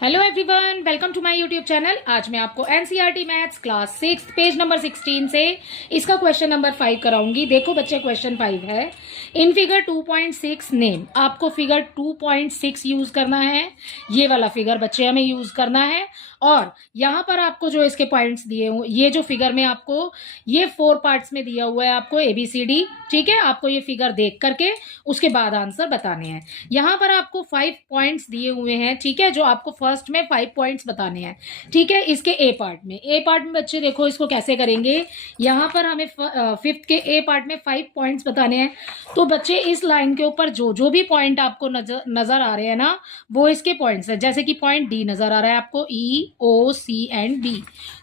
Hello everyone, welcome to my YouTube channel. आज मैं आपको NCERT maths class 6 page number 16 से इसका क्वेश्चन नंबर 5 कराऊंगी। देखो बच्चे, क्वेश्चन 5 है, इन फिगर 2.6 नेम। आपको फिगर 2.6 यूज करना है, ये वाला फिगर बच्चे हमें यूज करना है। और यहाँ पर आपको जो इसके पॉइंट्स दिए हुए, ये जो फिगर में आपको ये 4 पार्ट्स में दिया हुआ है, आपको ABCD, ठीक है। आपको ये फिगर देख करके उसके बाद आंसर बताने हैं। यहाँ पर आपको 5 पॉइंट्स दिए हुए हैं, ठीक है, जो आपको फर्स्ट में 5 पॉइंट्स बताने हैं, ठीक है। इसके ए पार्ट में बच्चे देखो इसको कैसे करेंगे। यहाँ पर हमें फिफ्थ के ए पार्ट में 5 पॉइंट्स बताने हैं। तो बच्चे इस लाइन के ऊपर जो जो भी पॉइंट आपको नजर आ रहे हैं ना, वो इसके पॉइंट्स है। जैसे कि पॉइंट डी नजर आ रहा है आपको, EOC एंड B।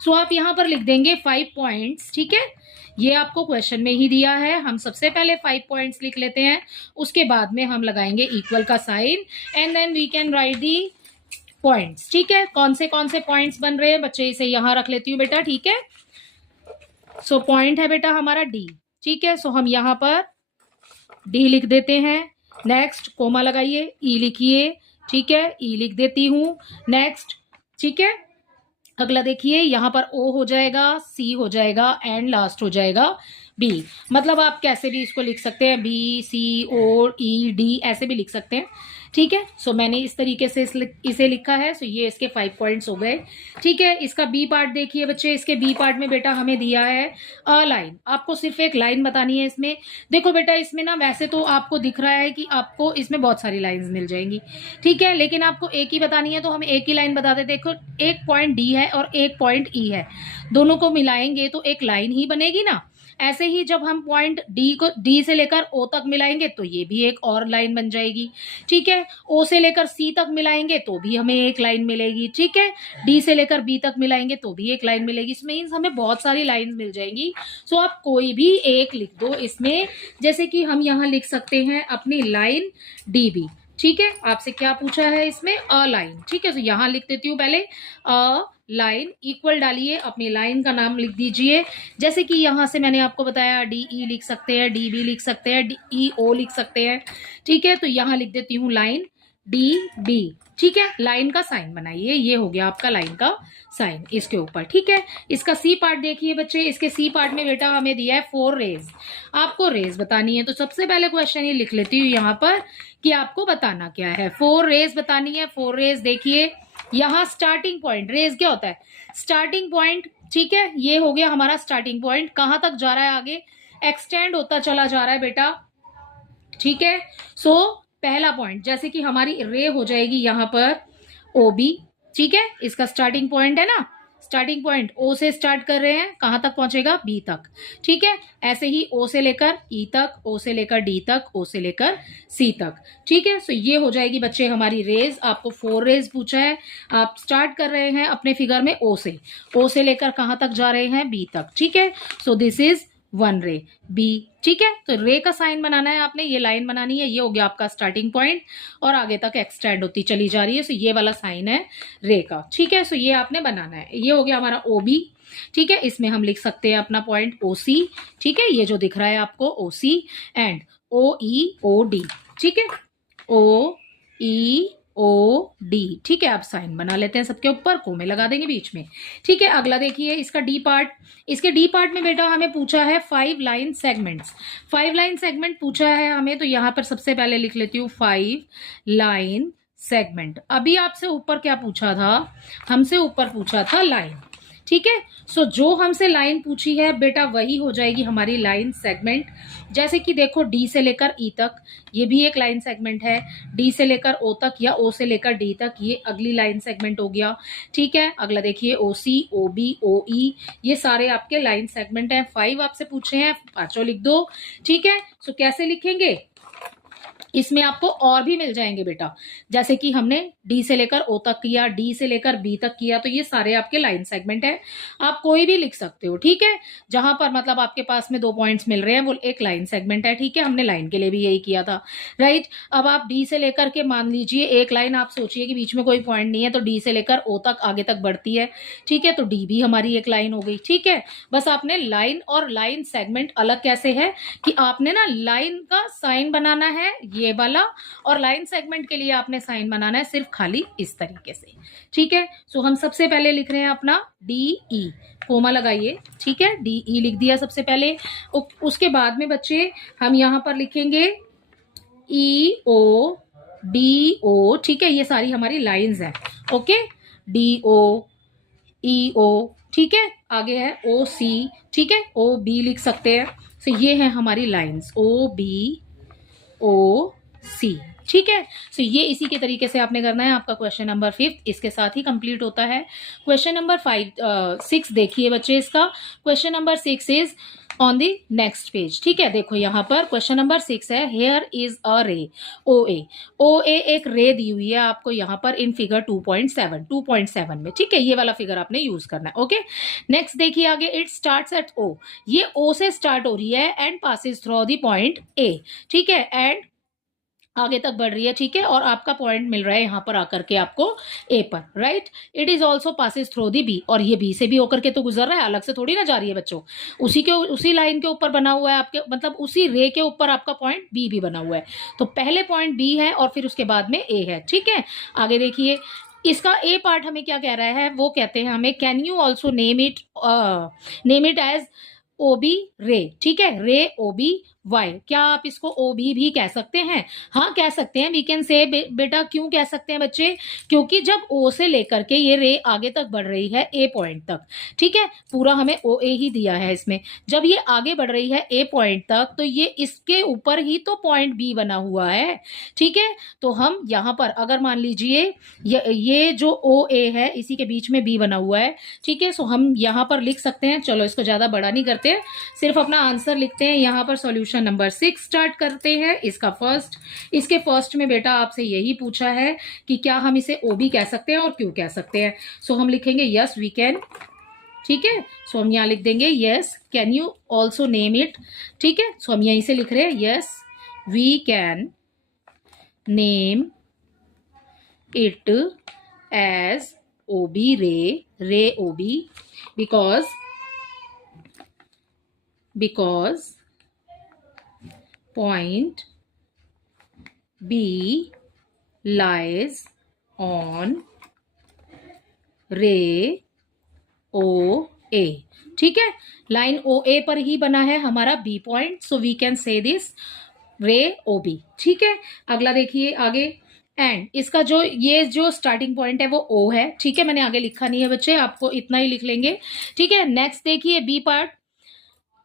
सो आप यहाँ पर लिख देंगे 5 पॉइंट्स, ठीक है। ये आपको क्वेश्चन में ही दिया है। हम सबसे पहले 5 पॉइंट्स लिख लेते हैं, उसके बाद में हम लगाएंगे इक्वल का sign and then we can write the points, ठीक है। कौन से पॉइंट्स बन रहे हैं बच्चे, इसे यहां रख लेती हूँ बेटा, ठीक है। सो पॉइंट है बेटा हमारा D, ठीक है। सो हम यहां पर D लिख देते हैं। नेक्स्ट कोमा लगाइए, E लिखिए, ठीक है, E लिख देती हूँ। नेक्स्ट, ठीक है। अगला देखिए, यहां पर O हो जाएगा, C हो जाएगा एंड लास्ट हो जाएगा B। मतलब आप कैसे भी इसको लिख सकते हैं, BCOED ऐसे भी लिख सकते हैं, ठीक है। सो मैंने इस तरीके से इसे लिखा है। सो ये इसके 5 पॉइंट्स हो गए, ठीक है। इसका B पार्ट देखिए बच्चे, इसके B पार्ट में बेटा हमें दिया है अ लाइन। आपको सिर्फ एक लाइन बतानी है इसमें। देखो बेटा, इसमें ना वैसे तो आपको दिख रहा है कि आपको इसमें बहुत सारी लाइंस मिल जाएंगी, ठीक है, लेकिन आपको एक ही बतानी है तो हम एक ही लाइन बताते। देखो, एक पॉइंट D है और एक पॉइंट E है, दोनों को मिलाएंगे तो एक लाइन ही बनेगी ना। ऐसे ही जब हम पॉइंट D से लेकर O तक मिलाएंगे तो ये भी एक और लाइन बन जाएगी, ठीक है। O से लेकर C तक मिलाएंगे तो भी हमें एक लाइन मिलेगी, ठीक है। D से लेकर B तक मिलाएंगे तो भी एक लाइन मिलेगी। इसमें मीन्स हमें बहुत सारी लाइन मिल जाएंगी। सो आप कोई भी एक लिख दो इसमें। जैसे कि हम यहाँ लिख सकते हैं अपनी लाइन DB, ठीक है। आपसे क्या पूछा है इसमें, अ लाइन, ठीक है। तो यहां लिख देती हूँ पहले अ लाइन, इक्वल डालिए, अपनी लाइन का नाम लिख दीजिए। जैसे कि यहां से मैंने आपको बताया DE लिख सकते हैं, DB लिख सकते हैं, DEO लिख सकते हैं, ठीक है। तो यहां लिख देती हूँ लाइन DB, ठीक है। लाइन का साइन बनाइए, ये हो गया आपका लाइन का साइन इसके ऊपर, ठीक है। इसका C पार्ट देखिए बच्चे, इसके C पार्ट में बेटा हमें दिया है 4 रेज। आपको रेज बतानी है, तो सबसे पहले क्वेश्चन ये लिख लेती हूँ यहाँ पर कि आपको बताना क्या है। 4 रेज बतानी है। 4 रेज देखिए, यहाँ स्टार्टिंग पॉइंट, रेज क्या होता है, स्टार्टिंग पॉइंट, ठीक है। ये हो गया हमारा स्टार्टिंग पॉइंट। कहां तक जा रहा है, आगे एक्सटेंड होता चला जा रहा है बेटा, ठीक है। सो पहला पॉइंट, जैसे कि हमारी रे हो जाएगी यहाँ पर OB, ठीक है। इसका स्टार्टिंग पॉइंट है ना, स्टार्टिंग पॉइंट O से स्टार्ट कर रहे हैं, कहां तक पहुंचेगा, B तक, ठीक है। ऐसे ही O से लेकर E तक, O से लेकर D तक, O से लेकर C तक, ठीक है। सो ये हो जाएगी बच्चे हमारी रेज। आपको 4 रेज पूछा है, आप स्टार्ट कर रहे हैं अपने फिगर में O से लेकर कहां तक जा रहे हैं, B तक, ठीक है। सो दिस इज 1 रे B, ठीक है। तो रे का साइन बनाना है आपने, ये लाइन बनानी है। ये हो गया आपका स्टार्टिंग पॉइंट और आगे तक एक्सटेंड होती चली जा रही है। सो ये वाला साइन है रे का, ठीक है। सो ये आपने बनाना है। ये हो गया हमारा OB, ठीक है। इसमें हम लिख सकते हैं अपना पॉइंट OC, ठीक है। ये जो दिख रहा है आपको OC एंड OEOD, ठीक है, OEOD, ठीक है। आप साइन बना लेते हैं सबके ऊपर, कोमे लगा देंगे बीच में, ठीक है। अगला देखिए, इसका D पार्ट। इसके D पार्ट में बेटा हमें पूछा है 5 लाइन सेगमेंट्स। 5 लाइन सेगमेंट पूछा है हमें, तो यहां पर सबसे पहले लिख लेती हूँ 5 लाइन सेगमेंट। अभी आपसे ऊपर क्या पूछा था, हमसे ऊपर पूछा था लाइन, ठीक है। सो जो हमसे लाइन पूछी है बेटा वही हो जाएगी हमारी लाइन सेगमेंट। जैसे कि देखो, D से लेकर E तक ये भी एक लाइन सेगमेंट है, D से लेकर O तक या O से लेकर D तक ये अगली लाइन सेगमेंट हो गया, ठीक है। अगला देखिए OC, OB, OE, ये सारे आपके लाइन सेगमेंट हैं। 5 आपसे पूछे हैं, पांचों लिख दो, ठीक है। सो कैसे लिखेंगे, इसमें आपको और भी मिल जाएंगे बेटा। जैसे कि हमने D से लेकर O तक किया, D से लेकर B तक किया, तो ये सारे आपके लाइन सेगमेंट है। आप कोई भी लिख सकते हो, ठीक है। जहां पर मतलब आपके पास में 2 पॉइंट्स मिल रहे हैं वो एक लाइन सेगमेंट है, ठीक है। हमने लाइन के लिए भी यही किया था, राइट। अब आप D से लेकर के मान लीजिए एक लाइन, आप सोचिए कि बीच में कोई पॉइंट नहीं है, तो D से लेकर O तक आगे तक बढ़ती है, ठीक है। तो D भी हमारी एक लाइन हो गई, ठीक है। बस आपने लाइन और लाइन सेगमेंट अलग कैसे है कि आपने ना लाइन का साइन बनाना है, ये वाला, और लाइन सेगमेंट के लिए आपने साइन बनाना है सिर्फ खाली इस तरीके से, ठीक है। सो हम सबसे पहले लिख रहे हैं अपना DE, कोमा लगाइए, ठीक है, DE लिख दिया सबसे पहले। उसके बाद में बच्चे हम यहाँ पर लिखेंगे EO, DO, ठीक है, ये सारी हमारी लाइंस हैं, ओके, DO, EO, ठीक है, आगे है OC, ठीक है, OB लिख सकते हैं। सो ये है हमारी लाइंस OBOC, ठीक है। सो ये इसी के तरीके से आपने करना है। आपका क्वेश्चन नंबर 5 इसके साथ ही कंप्लीट होता है। क्वेश्चन नंबर 6 देखिए बच्चे, इसका question number 6 is on the next page, ठीक है। देखो यहाँ पर क्वेश्चन नंबर 6 है, हेयर इज अ रे OA एक रे दी हुई है आपको यहाँ पर इन फिगर 2.7 में, ठीक है, ये वाला फिगर आपने यूज करना है, ओके। नेक्स्ट देखिए आगे, इट स्टार्ट्स एट O, ये O से स्टार्ट हो रही है and passes through the point A, ठीक है, एंड आगे तक बढ़ रही है, ठीक है, और आपका पॉइंट मिल रहा है यहाँ पर आकर के आपको A पर, right. It is also passes through the B, और ये B से भी होकर के तो गुजर रहा है, अलग से थोड़ी ना जा रही है बच्चों, उसी लाइन के ऊपर बना हुआ है आपके, मतलब उसी रे के ऊपर आपका पॉइंट B भी बना हुआ है। तो पहले पॉइंट B है और फिर उसके बाद में A है, ठीक है। आगे देखिए, इसका A पार्ट हमें क्या कह रहा है, वो कहते हैं हमें, can you also name it as OB ray, ठीक है, रे OB वाई, क्या आप इसको OB भी कह सकते हैं? हाँ कह सकते हैं, वी कैन से। बेटा क्यों कह सकते हैं बच्चे? क्योंकि जब O से लेकर के ये रे आगे तक बढ़ रही है A पॉइंट तक, ठीक है, पूरा हमें OA ही दिया है इसमें, जब ये आगे बढ़ रही है A पॉइंट तक तो ये इसके ऊपर ही तो पॉइंट B बना हुआ है, ठीक है। तो हम यहाँ पर अगर मान लीजिए ये जो OA है इसी के बीच में B बना हुआ है, ठीक है, सो हम यहाँ पर लिख सकते हैं, चलो इसको ज्यादा बड़ा नहीं करते, सिर्फ अपना आंसर लिखते हैं। यहाँ पर सॉल्यूशन नंबर 6 स्टार्ट करते हैं। इसके फर्स्ट में बेटा आपसे यही पूछा है कि क्या हम इसे OB कह सकते हैं और क्यों कह सकते हैं। सो हम लिखेंगे यस वी कैन, ठीक है। सो हम यहाँ लिख देंगे yes can you also name it, ठीक है। सो हम यहीं से लिख रहे हैं yes we can name it as OB ray OB because point B lies on रे OA, ठीक है, लाइन OA पर ही बना है हमारा B point, so we can say this ray OB, ठीक है। अगला देखिए आगे, एंड इसका ये जो स्टार्टिंग पॉइंट है वो O है, ठीक है, मैंने आगे लिखा नहीं है बच्चे, आपको इतना ही लिख लेंगे, ठीक है। नेक्स्ट देखिए B part,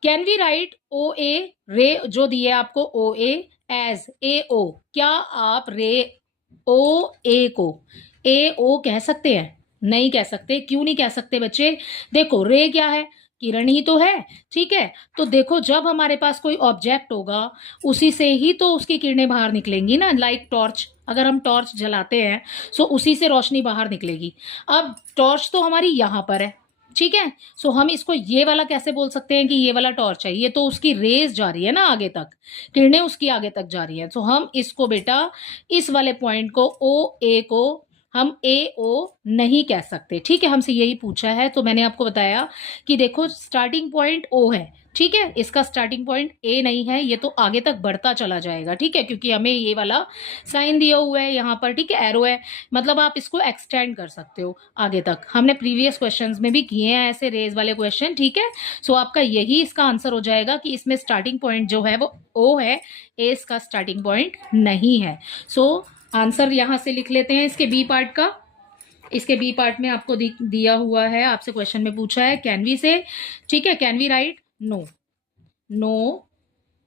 can we write OA ray जो दिए आपको OA एज AO, क्या आप रे OA को AO कह सकते हैं? नहीं कह सकते। क्यों नहीं कह सकते बच्चे? देखो रे क्या है, किरण ही तो है, ठीक है। तो देखो जब हमारे पास कोई ऑब्जेक्ट होगा उसी से ही तो उसकी किरणें बाहर निकलेंगी ना, लाइक टॉर्च, अगर हम टॉर्च जलाते हैं सो उसी से रोशनी बाहर निकलेगी। अब टॉर्च तो हमारी यहाँ पर है, ठीक है, सो हम इसको ये वाला कैसे बोल सकते हैं कि ये वाला टॉर्च है, ये तो उसकी रेज जा रही है ना आगे तक, किरणें उसकी आगे तक जा रही है। सो हम इसको बेटा इस वाले पॉइंट को OA को हम AO नहीं कह सकते, ठीक है, हमसे यही पूछा है। तो मैंने आपको बताया कि देखो स्टार्टिंग पॉइंट O है, ठीक है, इसका स्टार्टिंग पॉइंट A नहीं है, ये तो आगे तक बढ़ता चला जाएगा, ठीक है, क्योंकि हमें ये वाला साइन दिया हुआ है यहाँ पर, ठीक है, एरो है, मतलब आप इसको एक्सटेंड कर सकते हो आगे तक। हमने प्रीवियस क्वेश्चंस में भी किए हैं ऐसे रेज वाले क्वेश्चन, ठीक है। सो आपका यही इसका आंसर हो जाएगा कि इसमें स्टार्टिंग पॉइंट जो है वो O है, A इसका स्टार्टिंग पॉइंट नहीं है। सो आंसर यहां से लिख लेते हैं इसके बी पार्ट का। इसके बी पार्ट में आपको दिया हुआ है, आपसे क्वेश्चन में पूछा है कैन वी से, ठीक है, can we write no,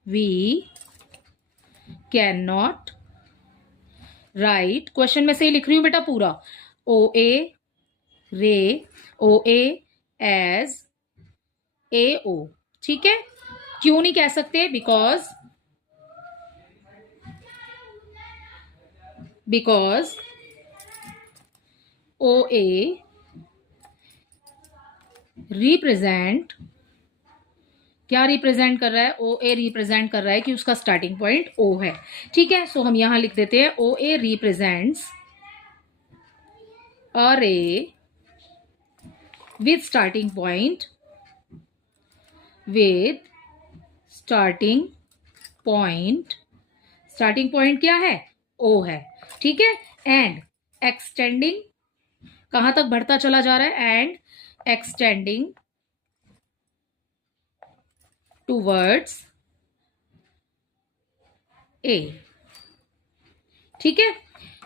we can not write, question में से ही लिख रही हूं बेटा पूरा, OA रे OA एज AO, ठीक है। क्यों नहीं कह सकते? बिकॉज OA रिप्रेजेंट, क्या रिप्रेजेंट कर रहा है? OA रिप्रेजेंट कर रहा है कि उसका स्टार्टिंग पॉइंट O है, ठीक है। सो हम यहां लिख देते हैं OA रिप्रेजेंट्स अ रे with starting point starting point क्या है, ओ है, ठीक है। एंड एक्सटेंडिंग, कहां तक बढ़ता चला जा रहा है, एंड एक्सटेंडिंग टूवर्ड्स ए, ठीक है।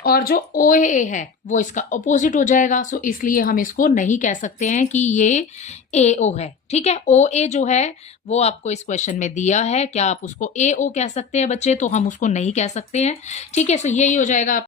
और जो ओ ए है वो इसका अपोजिट हो जाएगा, सो इसलिए हम इसको नहीं कह सकते हैं कि ये ए ओ है, ठीक है। ओ ए जो है वो आपको इस क्वेश्चन में दिया है, क्या आप उसको ए ओ कह सकते हैं बच्चे, तो हम उसको नहीं कह सकते हैं, ठीक है। सो यही हो जाएगा।